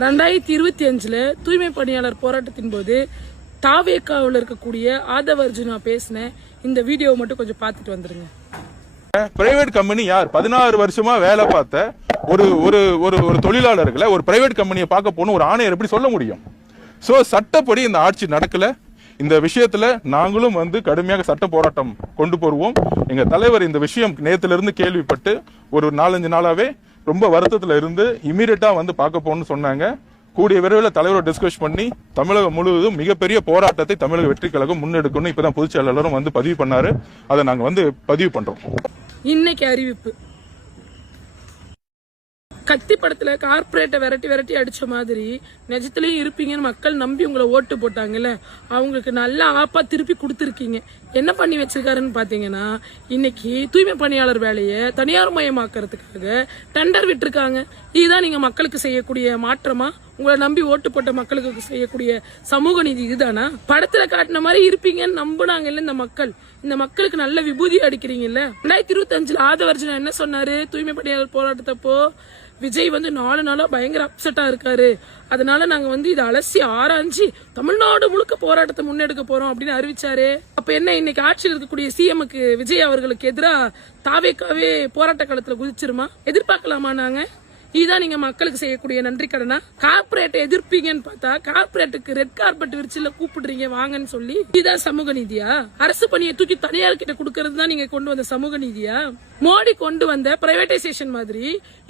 2025 தூய்மை பணியாளர் போராட்டத்தின் போது தாவேக்காவில் இருக்கக்கூடிய ஆதவ அர்ஜுனா பேசின இந்த வீடியோவை மட்டும் கொஞ்சம் பார்த்துட்டு வந்துருங்க. பிரைவேட் கம்பெனி யார் 16 வருஷமா வேலை பார்த்த ஒரு ஒரு ஒரு தொழிலாளர்களை ஒரு பிரைவேட் கம்பெனியை பார்க்க போன ஒரு ஆணையர் எப்படி சொல்ல முடியும்? சோ சட்டப்படி இந்த ஆட்சி நடக்கல. இந்த விஷயத்துல நாங்களும் கடுமையாக சட்ட போராட்டம் கொண்டு போடுவோம். எங்க தலைவர் இந்த விஷயம் நேத்துல இருந்து கேள்விப்பட்டு ஒரு 4-5 நாளாவே ரொம்ப வருத்தத்துல இருந்து இமீடியட்டா பார்க்க போகணும்னு சொன்னாங்க. கூடிய விரைவில் தலைவரோட டிஸ்கஸ் பண்ணி தமிழகம் முழுவதும் மிகப்பெரிய போராட்டத்தை தமிழக வெற்றி கழகம் முன்னெடுக்கணும். இப்பதான் பொதுச் செயலாளரும் பதிவு பண்ணாரு. அதை நாங்க பதிவு பண்றோம். இன்னைக்கு அறிவிப்பு, கத்தி படத்துல கார்பரேட்டை விரட்டி அடிச்ச மாதிரி நிஜத்திலயும் இருப்பீங்கன்னு மக்கள் நம்பி உங்களை ஓட்டு போட்டாங்கல்ல, அவங்களுக்கு நல்ல ஆப்பா திருப்பி கொடுத்துருக்கீங்க. என்ன பண்ணி வச்சிருக்காருன்னு பாத்தீங்கன்னா, இன்னைக்கு தூய்மை பணியாளர் வேலையை தனியார் மயமாக்குறதுக்காக டெண்டர் விட்டுருக்காங்க. இதுதான் நீங்க மக்களுக்கு செய்யக்கூடிய மாற்றமா? உங்களை நம்பி ஓட்டு போட்ட மக்களுக்கு செய்யக்கூடிய சமூக நீதி இதுதானா? படத்துல காட்டின மாதிரி இருப்பீங்கன்னு நம்புனாங்கல்ல இந்த மக்களுக்கு நல்ல விபூதி அடிக்கிறீங்கல்ல. 2025 ஆதவ அர்ஜுனா என்ன சொன்னாரு? தூய்மை பணியாளர் போராட்டத்தப்போ விஜய் 4 நாளா பயங்கர அப்செட்டா இருக்காரு, அதனால நாங்க இதை அலசி ஆராய்ச்சி தமிழ்நாடு முழுக்க போராட்டத்தை முன்னெடுக்க போறோம் அப்படின்னு அறிவிச்சாரு. அப்ப என்ன, இன்னைக்கு ஆட்சியில் இருக்கக்கூடிய சிஎம்க்கு விஜய் அவர்களுக்கு எதிராக தாவேக்காவே போராட்ட காலத்துல குதிச்சிருமா? எதிர்பார்க்கலாமா? நாங்க இதுதான் நீங்க மக்களுக்கு செய்யக்கூடிய நன்றி கடனா? கார்பரேட்டை எதிர்ப்பீங்கன்னு பார்த்தா கார்பரேட்டுக்கு ரெட் கார்பெட் விரிச்சுல கூப்பிடுறீங்க வாங்கன்னு சொல்லி. இதுதான் சமூக நீதியா? அரசு பணியை தூக்கி தனியார் கிட்ட கொடுக்கறது தான் நீங்க கொண்டு வந்த சமூக நீதியா? மோடி கொண்டு வந்த பிரைவேடைசேஷன் மாதிரி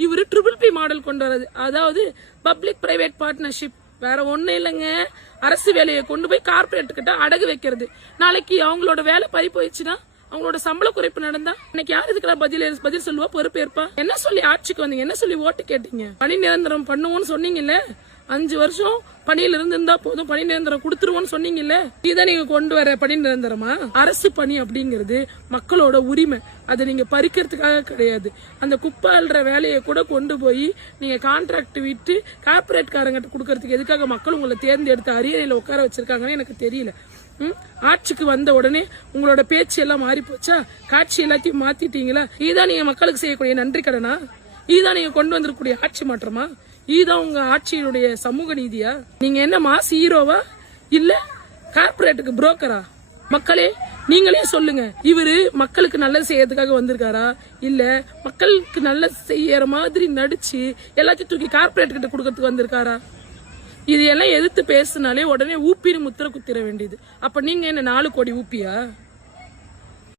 இவரு PPP மாடல் கொண்டு வரது, அதாவது பப்ளிக் பிரைவேட் பார்ட்னர்ஷிப். வேற ஒண்ணு இல்லைங்க, அரசு வேலையை கொண்டு போய் கார்பரேட் கிட்ட அடகு வைக்கிறது. நாளைக்கு அவங்களோட வேலை பறி போயிடுச்சுன்னா, அவங்களோட சம்பள குறைப்பு நடந்தா இன்னைக்கு யார் இதுக்கெல்லாம் பதில் சொல்லுவா, பொறுப்பேற்பா? என்ன சொல்லி ஆட்சிக்கு வந்தீங்க? என்ன சொல்லி ஓட்டு கேட்டீங்க? பணி நிரந்தரம் பண்ணுவோம்னு சொன்னீங்கல்ல. 5 வருஷம் பணியில இருந்தா போதும், பணி நிரந்தரம் கொடுத்துருவோம்னு சொன்னீங்கல்ல. இதான் நீங்க கொண்டு வர பணி நிரந்தரமா? அரசு பணி அப்படிங்கிறது மக்களோட உரிமை, அதை நீங்க பறிக்கிறதுக்காக கிடையாது. அந்த குப்பாள்ற வேலையை கூட கொண்டு போய் நீங்க கான்ட்ராக்ட் விட்டு கார்பரேட் காரங்கிட்ட கொடுக்கறதுக்கு எதுக்காக மக்கள் உங்களை தேர்ந்தெடுத்து அரியணையில உட்கார வச்சிருக்காங்கன்னு எனக்கு தெரியல. ஆட்சிக்கு வந்த உடனே உங்களோட பேச்சு எல்லாம் மாறி போச்சா? காட்சி எல்லாத்தையும் மாத்திட்டீங்களா? இதுதான் நீங்க மக்களுக்கு செய்யக்கூடிய நன்றி கடனா? இதுதான் நீங்க கொண்டு வந்திருக்கக்கூடிய ஆட்சி மாற்றமா? இதுதான் உங்க ஆட்சியினுடைய சமூக நீதியா? நீங்க என்ன மாஸ் ஹீரோவா இல்ல கார்பரேட்டுக்கு புரோக்கரா? மக்களே நீங்களே சொல்லுங்க, இவரு மக்களுக்கு நல்லது செய்யறதுக்காக வந்திருக்காரா இல்ல மக்களுக்கு நல்லது செய்யற மாதிரி நடிச்சு எல்லாத்தையும் தூக்கி கார்பரேட் கிட்ட கொடுக்கறதுக்கு வந்திருக்காரா? இது எல்லாம் எதிர்த்து பேசினாலே உடனே ஊப்பின்னு முத்திர குத்திர வேண்டியது. அப்ப நீங்க என்ன 4 கோடி ஊப்பியா?